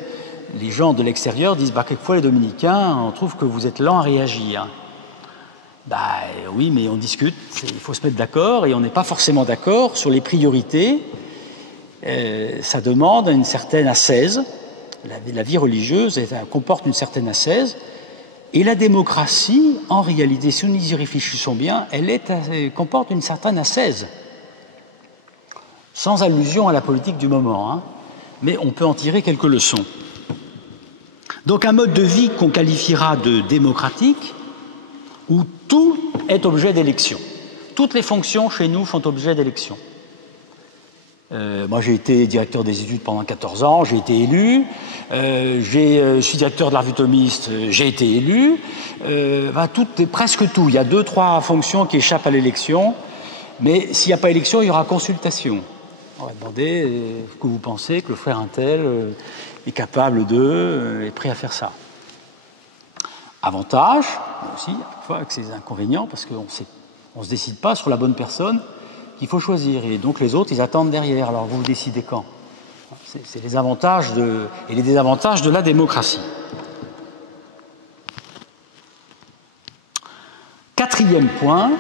Les gens de l'extérieur disent, quelquefois les dominicains, on trouve que vous êtes lents à réagir. Oui, mais on discute, il faut se mettre d'accord, et on n'est pas forcément d'accord sur les priorités. Ça demande une certaine ascèse. La vie religieuse comporte une certaine ascèse. Et la démocratie, en réalité, si nous y réfléchissons bien, elle comporte une certaine ascèse. Sans allusion à la politique du moment, mais on peut en tirer quelques leçons. Donc un mode de vie qu'on qualifiera de démocratique, où tout est objet d'élection. Toutes les fonctions chez nous font objet d'élection. Moi, j'ai été directeur des études pendant 14 ans, j'ai été élu. Je suis directeur de la revue thomiste, j'ai été élu. Presque tout. Il y a 2-3 fonctions qui échappent à l'élection, mais s'il n'y a pas élection, il y aura consultation. On va demander ce que vous pensez que le frère Untel est capable de, est prêt à faire ça. Avantage, aussi, parfois avec ses inconvénients, parce qu'on ne se décide pas sur la bonne personne qu'il faut choisir. Et donc les autres, ils attendent derrière. Alors vous décidez quand? C'est les avantages et les désavantages de la démocratie. 4e point.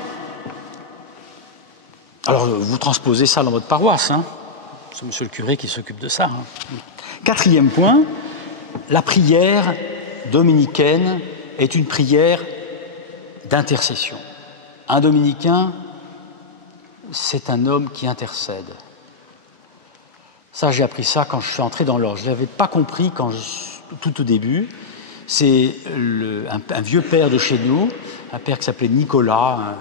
Alors vous transposez ça dans votre paroisse, hein. C'est monsieur le curé qui s'occupe de ça. Hein. 4e point. La prière dominicaine est une prière d'intercession. Un dominicain, c'est un homme qui intercède. Ça, j'ai appris ça quand je suis entré dans l'ordre. Je ne l'avais pas compris tout au début. C'est un vieux père de chez nous, un père qui s'appelait Nicolas,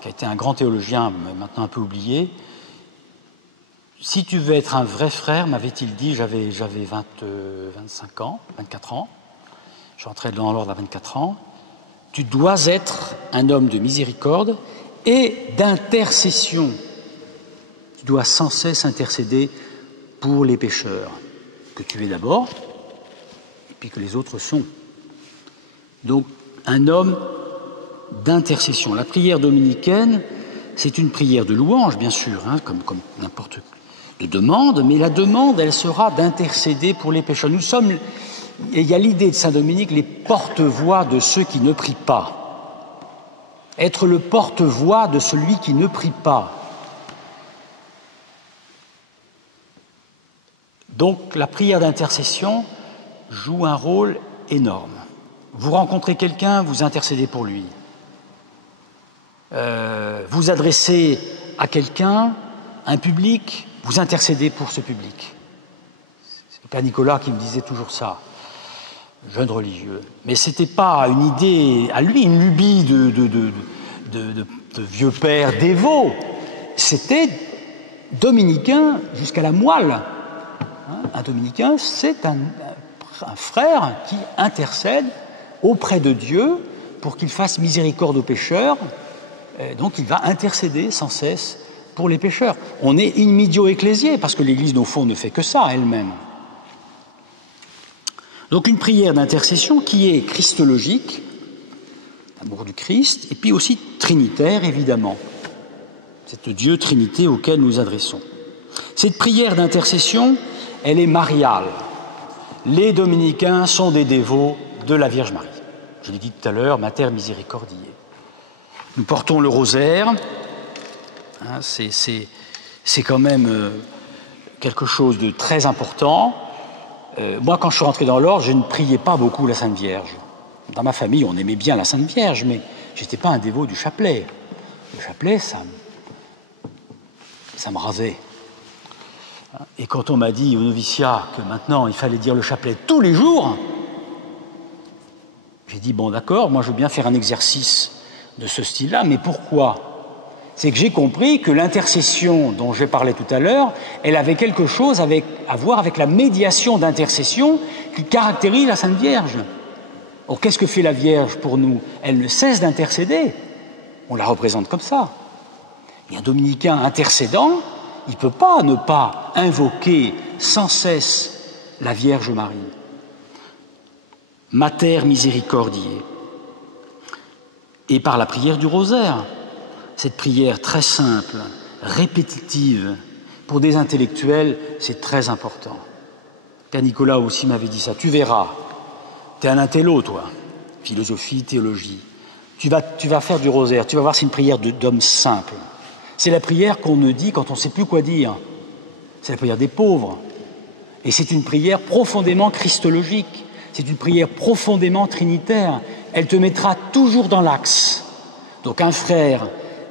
qui a été un grand théologien, maintenant un peu oublié. Si tu veux être un vrai frère, m'avait-il dit, j'avais 25 ans, 24 ans, je suis entré dans l'ordre à 24 ans, tu dois être un homme de miséricorde et d'intercession. Tu dois sans cesse intercéder pour les pécheurs, que tu es d'abord, et puis que les autres sont. Donc, un homme d'intercession. La prière dominicaine, c'est une prière de louange, bien sûr, hein, comme n'importe de demande, mais la demande, elle sera d'intercéder pour les pécheurs. Nous sommes, et il y a l'idée de Saint-Dominique, les porte-voix de ceux qui ne prient pas. Être le porte-voix de celui qui ne prie pas. Donc la prière d'intercession joue un rôle énorme. Vous rencontrez quelqu'un, vous intercédez pour lui. Vous adressez à quelqu'un, un public, vous intercédez pour ce public. C'est le père Nicolas qui me disait toujours ça, jeune religieux. Mais ce n'était pas une idée à lui, une lubie de vieux père dévot. C'était dominicain jusqu'à la moelle. Un dominicain, c'est un frère qui intercède auprès de Dieu pour qu'il fasse miséricorde aux pécheurs. Donc il va intercéder sans cesse pour les pécheurs. On est in medio ecclésiae, parce que l'Église, au fond, ne fait que ça elle-même. Donc une prière d'intercession qui est christologique, l'amour du Christ, et puis aussi trinitaire, évidemment. Cette Dieu Trinité auquel nous adressons. Cette prière d'intercession, elle est mariale. Les dominicains sont des dévots de la Vierge Marie. Je l'ai dit tout à l'heure, Mater Misericordiae. Nous portons le rosaire. Hein, c'est quand même quelque chose de très important. Moi, quand je suis rentré dans l'ordre, je ne priais pas beaucoup la Sainte Vierge. Dans ma famille, on aimait bien la Sainte Vierge, mais je n'étais pas un dévot du chapelet. Le chapelet, ça me rasait. Et quand on m'a dit au noviciat que maintenant il fallait dire le chapelet tous les jours, j'ai dit bon d'accord, moi je veux bien faire un exercice de ce style-là, mais pourquoi? C'est que j'ai compris que l'intercession dont je parlais tout à l'heure, elle avait quelque chose à voir avec la médiation d'intercession qui caractérise la Sainte Vierge. Or, qu'est-ce que fait la Vierge pour nous? Elle ne cesse d'intercéder. On la représente comme ça. Et un dominicain intercédant, il ne peut pas ne pas invoquer sans cesse la Vierge Marie. Mater Misericordiae. Et par la prière du rosaire, cette prière très simple, répétitive, pour des intellectuels, c'est très important. Père Nicolas aussi m'avait dit ça. Tu verras, tu es un intello, toi, philosophie, théologie. Tu vas faire du rosaire, tu vas voir, c'est une prière d'homme simple. C'est la prière qu'on ne dit quand on ne sait plus quoi dire. C'est la prière des pauvres. Et c'est une prière profondément christologique. C'est une prière profondément trinitaire. Elle te mettra toujours dans l'axe. Donc un frère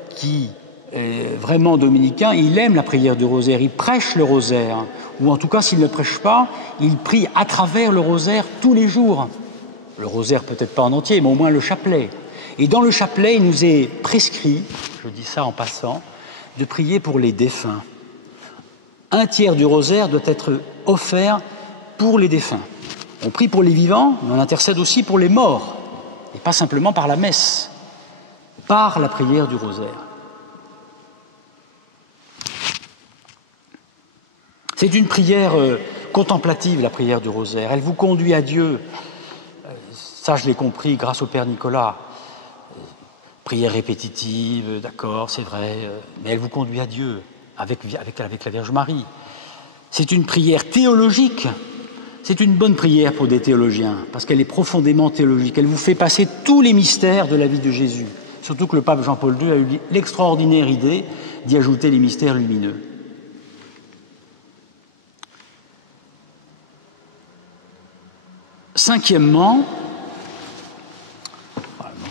qui est vraiment dominicain, il aime la prière du rosaire, il prêche le rosaire. ou en tout cas s'il ne prêche pas, il prie à travers le rosaire tous les jours. Le rosaire peut-être pas en entier, mais au moins le chapelet. Et dans le chapelet, il nous est prescrit, je dis ça en passant, de prier pour les défunts. Un tiers du rosaire doit être offert pour les défunts. On prie pour les vivants, mais on intercède aussi pour les morts, et pas simplement par la messe, par la prière du rosaire. C'est une prière contemplative, la prière du rosaire. Elle vous conduit à Dieu. Ça, je l'ai compris grâce au Père Nicolas. Prière répétitive, d'accord, c'est vrai, mais elle vous conduit à Dieu, avec la Vierge Marie. C'est une prière théologique. C'est une bonne prière pour des théologiens, parce qu'elle est profondément théologique. Elle vous fait passer tous les mystères de la vie de Jésus. Surtout que le pape Jean-Paul II a eu l'extraordinaire idée d'y ajouter les mystères lumineux. Cinquièmement,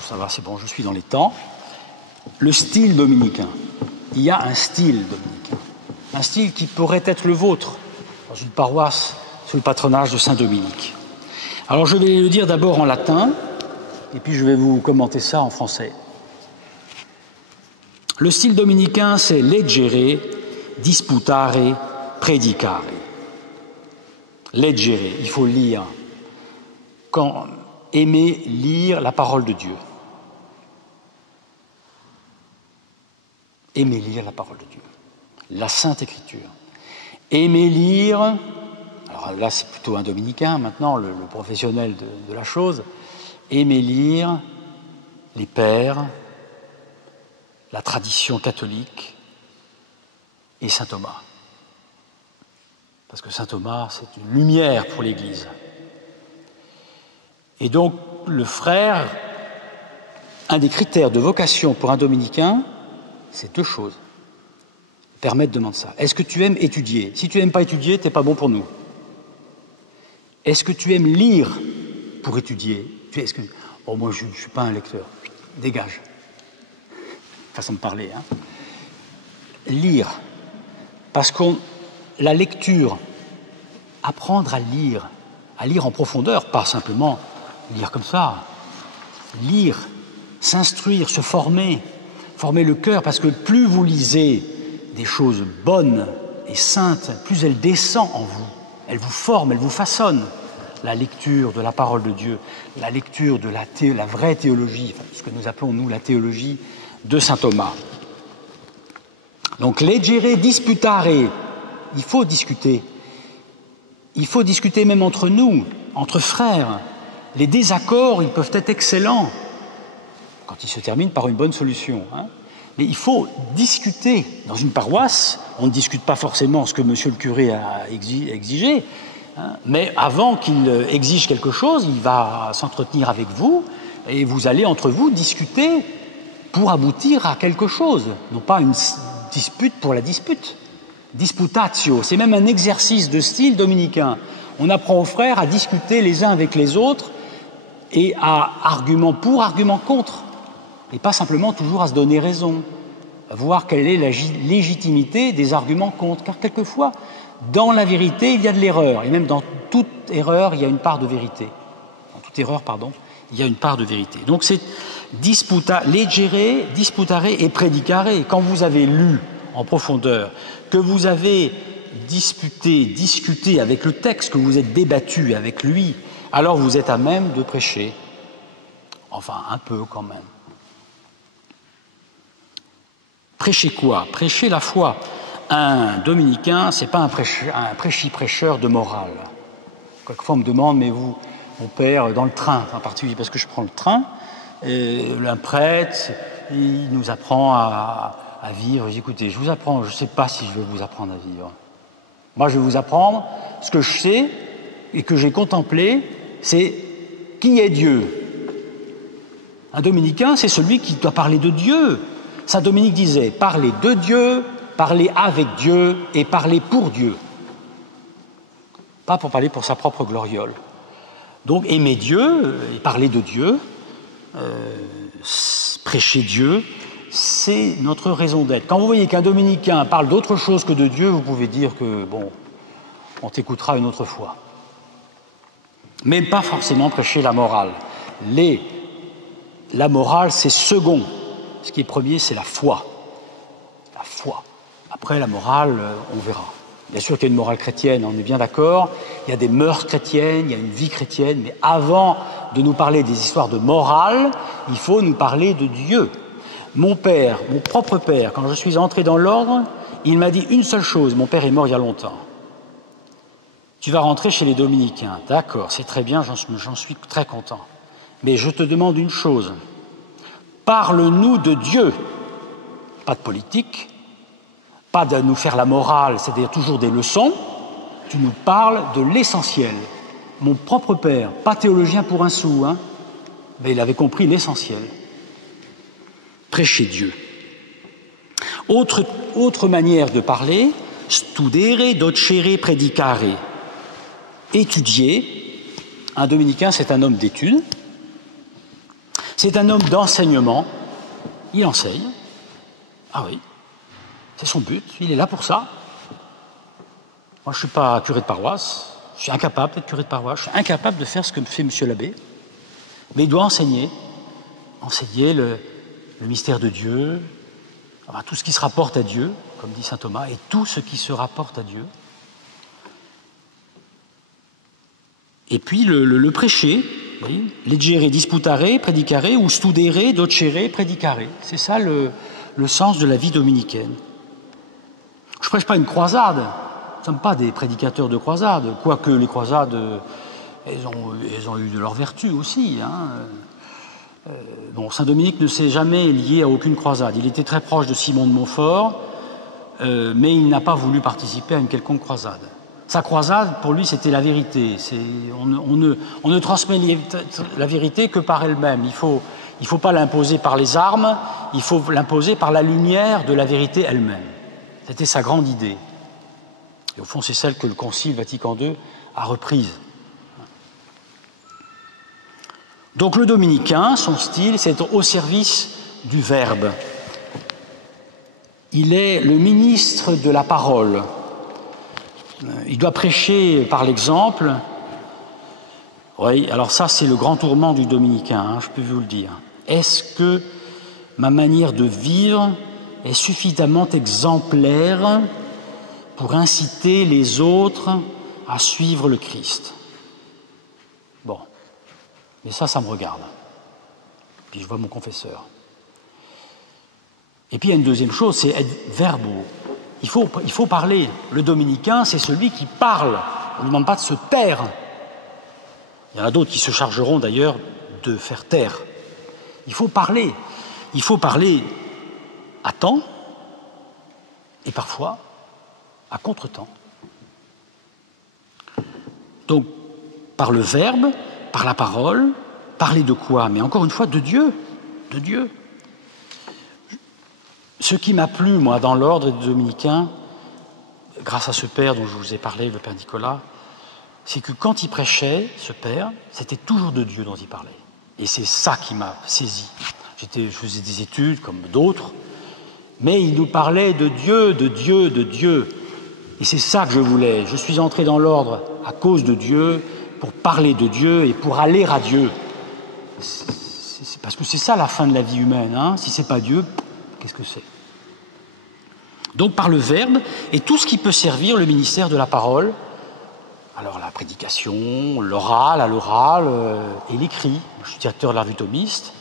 ça va, c'est bon, je suis dans les temps, le style dominicain. Il y a un style dominicain, un style qui pourrait être le vôtre dans une paroisse sous le patronage de Saint Dominique. Alors je vais le dire d'abord en latin, et puis je vais vous commenter ça en français. Le style dominicain, c'est leggere, disputare, predicare. Leggere, il faut lire. Aimer lire la parole de Dieu. Aimer lire la parole de Dieu. La Sainte Écriture. Aimer lire, alors là c'est plutôt un dominicain maintenant, le professionnel de la chose, aimer lire les pères, la tradition catholique et saint Thomas. Parce que saint Thomas, c'est une lumière pour l'Église. Et donc, le frère, un des critères de vocation pour un dominicain, c'est deux choses. Père Maître demande ça. Est-ce que tu aimes étudier? Si tu n'aimes pas étudier, tu n'es pas bon pour nous. Est-ce que tu aimes lire pour étudier? Oh, moi, je ne suis pas un lecteur. Dégage. Façon de parler. Hein. Lire. Parce que la lecture, apprendre à lire en profondeur, pas simplement lire comme ça, lire, s'instruire, se former le cœur, parce que plus vous lisez des choses bonnes et saintes, plus elle descend en vous, elle vous forme, elle vous façonne. La lecture de la parole de Dieu, la lecture de la vraie théologie, enfin, ce que nous appelons, nous, la théologie de saint Thomas. Donc, leggere, disputare, il faut discuter. Il faut discuter même entre nous, entre frères. Les désaccords, ils peuvent être excellents quand ils se terminent par une bonne solution. Hein. Mais il faut discuter. Dans une paroisse, on ne discute pas forcément ce que monsieur le curé a exigé, hein, mais avant qu'il exige quelque chose, il va s'entretenir avec vous et vous allez entre vous discuter pour aboutir à quelque chose, non pas une dispute pour la dispute. Disputatio, c'est même un exercice de style dominicain. On apprend aux frères à discuter les uns avec les autres et à argument pour, argument contre, et pas simplement toujours à se donner raison, à voir quelle est la légitimité des arguments contre, car quelquefois, dans la vérité, il y a de l'erreur, et même dans toute erreur, il y a une part de vérité. Dans toute erreur, pardon, il y a une part de vérité. Donc c'est leggere, disputare et predicare. Quand vous avez lu en profondeur, que vous avez discuté avec le texte, que vous êtes débattu avec lui, alors vous êtes à même de prêcher. Enfin, un peu quand même. Prêcher quoi? Prêcher la foi. Un dominicain, ce n'est pas un prêchi-prêcheur de morale. Quelquefois on me demande, mais vous, mon père, dans le train, en particulier parce que je prends le train, un prêtre, il nous apprend à vivre. Écoutez, je vous apprends, je ne sais pas si je vais vous apprendre à vivre. Moi, je vais vous apprendre ce que je sais et que j'ai contemplé, c'est qui est Dieu. Un dominicain, c'est celui qui doit parler de Dieu. Saint Dominique disait, parler de Dieu, parler avec Dieu et parler pour Dieu. Pas pour parler pour sa propre gloriole. Donc, aimer Dieu et parler de Dieu, prêcher Dieu, c'est notre raison d'être. Quand vous voyez qu'un dominicain parle d'autre chose que de Dieu, vous pouvez dire que, bon, on t'écoutera une autre fois. Mais pas forcément prêcher la morale. La morale, c'est second. Ce qui est premier, c'est la foi. La foi. Après, la morale, on verra. Bien sûr qu'il y a une morale chrétienne, on est bien d'accord. Il y a des mœurs chrétiennes, il y a une vie chrétienne. Mais avant de nous parler des histoires de morale, il faut nous parler de Dieu. Mon père, mon propre père, quand je suis entré dans l'ordre, il m'a dit une seule chose. Mon père est mort il y a longtemps. Tu vas rentrer chez les dominicains. D'accord, c'est très bien, j'en suis très content. Mais je te demande une chose. Parle-nous de Dieu. Pas de politique, pas de nous faire la morale, c'est-à-dire toujours des leçons. Tu nous parles de l'essentiel. Mon propre père, pas théologien pour un sou, hein, mais il avait compris l'essentiel. Prêcher Dieu. Autre manière de parler, studere, docere, predicare. Étudier. Un dominicain, c'est un homme d'études. C'est un homme d'enseignement. Il enseigne. Ah oui, c'est son but. Il est là pour ça. Moi, je ne suis pas curé de paroisse. Je suis incapable d'être curé de paroisse. Je suis incapable de faire ce que fait monsieur l'abbé. Mais il doit enseigner. Enseigner le mystère de Dieu, enfin, tout ce qui se rapporte à Dieu, comme dit saint Thomas, et tout ce qui se rapporte à Dieu. Et puis le prêcher, legere, disputare, predicare, ou studere, docere, predicare. C'est ça le sens de la vie dominicaine. Je ne prêche pas une croisade. Nous ne sommes pas des prédicateurs de croisade, quoique les croisades, elles ont eu de leur vertu aussi. Hein. Bon, saint Dominique ne s'est jamais lié à aucune croisade. Il était très proche de Simon de Montfort, mais il n'a pas voulu participer à une quelconque croisade. Sa croisade, pour lui, c'était la vérité. On ne transmet la vérité que par elle-même. Il ne faut pas l'imposer par les armes, il faut l'imposer par la lumière de la vérité elle-même. C'était sa grande idée. Et au fond, c'est celle que le Concile Vatican II a reprise. Donc le dominicain, son style, c'est au service du Verbe. Il est le ministre de la parole. Il doit prêcher par l'exemple. Oui, alors ça, c'est le grand tourment du dominicain, hein, je peux vous le dire. Est-ce que ma manière de vivre est suffisamment exemplaire pour inciter les autres à suivre le Christ? Bon, mais ça me regarde. Puis je vois mon confesseur. Et puis il y a une deuxième chose, c'est être verbaux. Il faut parler. Le dominicain, c'est celui qui parle. On ne demande pas de se taire. Il y en a d'autres qui se chargeront d'ailleurs de faire taire. Il faut parler. Il faut parler à temps et parfois à contre-temps. Donc, par le verbe, par la parole, parler de quoi? Mais encore une fois, de Dieu. De Dieu. Ce qui m'a plu, moi, dans l'ordre des dominicains, grâce à ce père dont je vous ai parlé, le père Nicolas, c'est que quand il prêchait, ce père, c'était toujours de Dieu dont il parlait. Et c'est ça qui m'a saisi. Je faisais des études, comme d'autres, mais il nous parlait de Dieu, de Dieu, de Dieu. Et c'est ça que je voulais. Je suis entré dans l'ordre à cause de Dieu, pour parler de Dieu et pour aller à Dieu. C'est parce que c'est ça la fin de la vie humaine. Hein. Si ce n'est pas Dieu, qu'est-ce que c'est? Donc par le verbe et tout ce qui peut servir le ministère de la parole, alors la prédication, l'oral, à l'oral et l'écrit. Je suis directeur de la revue thomiste,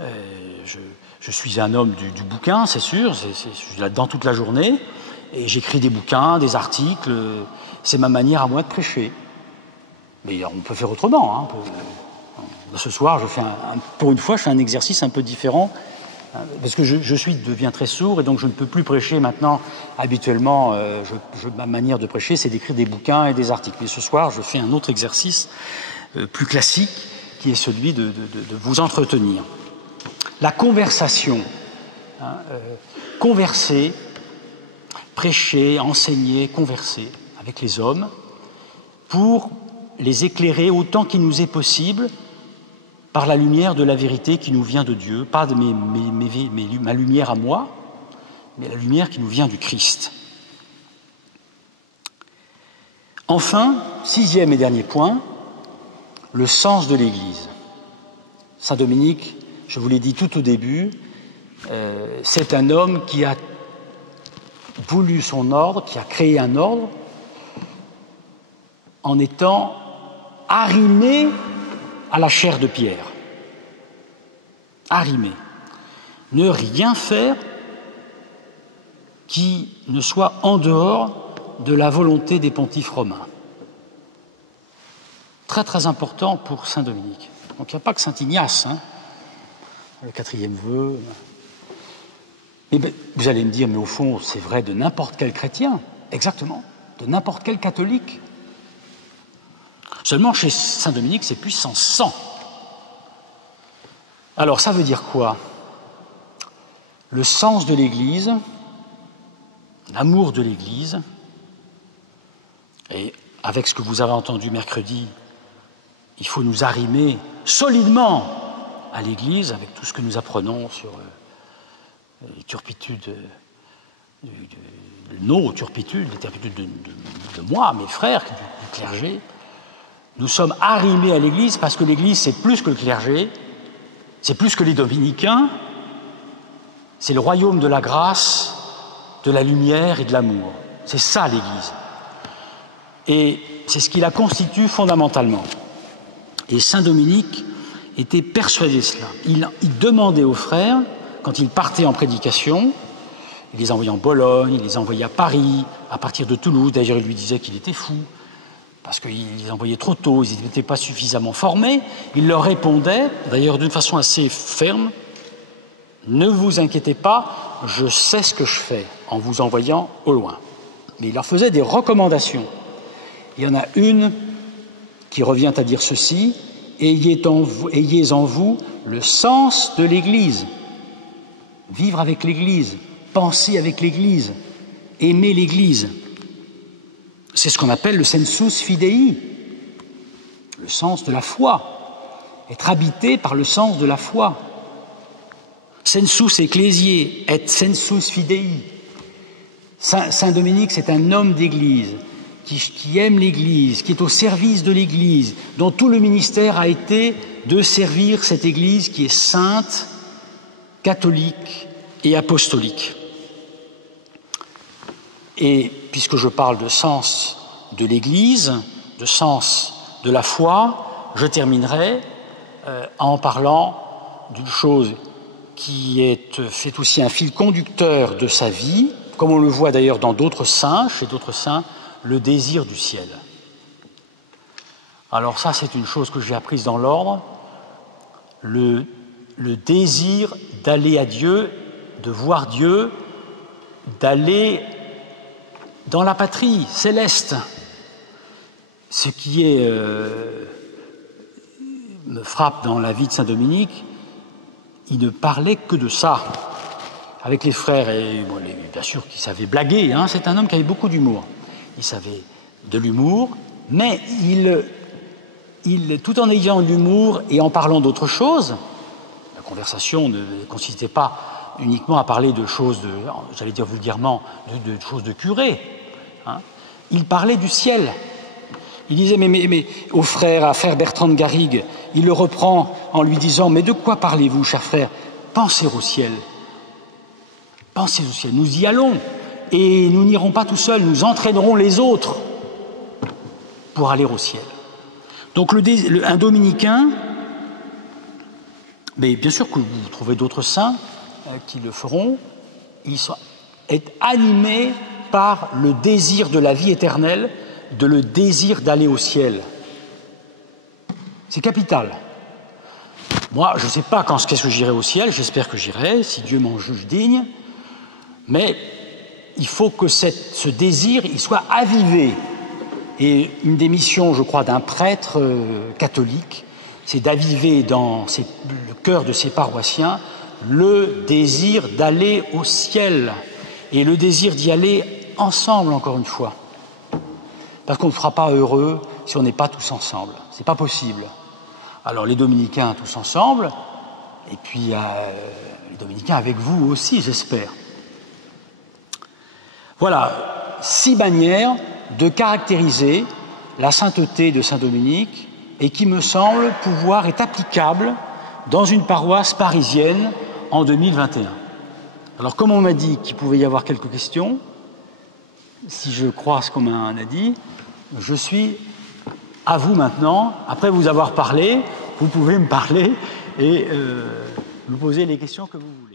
je suis un homme du bouquin, c'est sûr, je suis là-dedans toute la journée, et j'écris des bouquins, des articles, c'est ma manière à moi de prêcher. Mais on peut faire autrement. Hein, ce soir, pour une fois, je fais un exercice un peu différent, parce que je deviens très sourd et donc je ne peux plus prêcher maintenant. Habituellement, ma manière de prêcher, c'est d'écrire des bouquins et des articles. Mais ce soir, je fais un autre exercice plus classique, qui est celui de vous entretenir. La conversation, hein, converser, prêcher, enseigner, converser avec les hommes pour les éclairer autant qu'il nous est possible par la lumière de la vérité qui nous vient de Dieu, pas de ma lumière à moi, mais la lumière qui nous vient du Christ. Enfin, sixième et dernier point, le sens de l'Église. Saint Dominique, je vous l'ai dit tout au début, c'est un homme qui a voulu son ordre, qui a créé un ordre en étant arrimé à la chair de pierre. Arrimé. Ne rien faire qui ne soit en dehors de la volonté des pontifes romains. Très très important pour saint Dominique. Donc il n'y a pas que saint Ignace, hein, le quatrième vœu. Et vous allez me dire, mais au fond, c'est vrai de n'importe quel chrétien. Exactement, de n'importe quel catholique. Seulement chez saint Dominique, c'est puissance 100. Alors ça veut dire quoi? Le sens de l'Église, l'amour de l'Église, et avec ce que vous avez entendu mercredi, il faut nous arrimer solidement à l'Église avec tout ce que nous apprenons sur les turpitudes, nos turpitudes, les turpitudes de moi, mes frères, du clergé. Nous sommes arrimés à l'Église parce que l'Église, c'est plus que le clergé, c'est plus que les dominicains, c'est le royaume de la grâce, de la lumière et de l'amour. C'est ça l'Église. Et c'est ce qui la constitue fondamentalement. Et saint Dominique était persuadé de cela. Il demandait aux frères, quand ils partaient en prédication, il les envoyait en Bologne, il les envoyait à Paris, à partir de Toulouse. D'ailleurs, il lui disait qu'il était fou, parce qu'il les envoyait trop tôt, ils n'étaient pas suffisamment formés. Il leur répondait, d'ailleurs d'une façon assez ferme, « Ne vous inquiétez pas, je sais ce que je fais en vous envoyant au loin. » Mais il leur faisait des recommandations. Il y en a une qui revient à dire ceci, « Ayez en vous le sens de l'Église. » Vivre avec l'Église, penser avec l'Église, aimer l'Église. C'est ce qu'on appelle le sensus fidei, le sens de la foi, être habité par le sens de la foi. Sensus ecclesiae et sensus fidei. Saint Dominique, c'est un homme d'Église qui aime l'Église, qui est au service de l'Église, dont tout le ministère a été de servir cette Église qui est sainte, catholique et apostolique. Et puisque je parle de sens de l'Église, de sens de la foi, je terminerai en parlant d'une chose qui fait aussi un fil conducteur de sa vie, comme on le voit d'ailleurs dans d'autres saints, chez d'autres saints, le désir du ciel. Alors ça, c'est une chose que j'ai apprise dans l'ordre, le désir d'aller à Dieu, de voir Dieu, d'aller dans la patrie céleste. Ce qui me frappe dans la vie de saint Dominique, il ne parlait que de ça. Avec les frères, et bon, bien sûr qu'il savait blaguer, hein, c'est un homme qui avait beaucoup d'humour. Il savait de l'humour, mais tout en ayant de l'humour et en parlant d'autre chose, la conversation ne consistait pas uniquement à parler de choses, j'allais dire vulgairement, de choses de curé. Hein. Il parlait du ciel. Il disait, mais au frère, à frère Bertrand de Garrigue, il le reprend en lui disant, mais de quoi parlez-vous, cher frère? Pensez au ciel. Pensez au ciel. Nous y allons. Et nous n'irons pas tout seuls, nous entraînerons les autres pour aller au ciel. Donc un dominicain, mais bien sûr que vous trouvez d'autres saints qui le feront, est animé par le désir de la vie éternelle, le désir d'aller au ciel. C'est capital. Moi, je ne sais pas qu'est-ce que j'irai au ciel, j'espère que j'irai, si Dieu m'en juge digne, mais il faut que ce désir il soit avivé. Et une des missions, je crois, d'un prêtre catholique, c'est d'aviver dans le cœur de ses paroissiens le désir d'aller au ciel et le désir d'y aller ensemble, encore une fois. Parce qu'on ne sera pas heureux si on n'est pas tous ensemble. Ce n'est pas possible. Alors les dominicains tous ensemble, et puis les dominicains avec vous aussi, j'espère. Voilà 6 manières de caractériser la sainteté de Saint-Dominique et qui me semble pouvoir être applicable dans une paroisse parisienne en 2021. Alors, comme on m'a dit qu'il pouvait y avoir quelques questions, si je crois ce qu'on m'a dit, je suis à vous maintenant. Après vous avoir parlé, vous pouvez me parler et me poser les questions que vous voulez.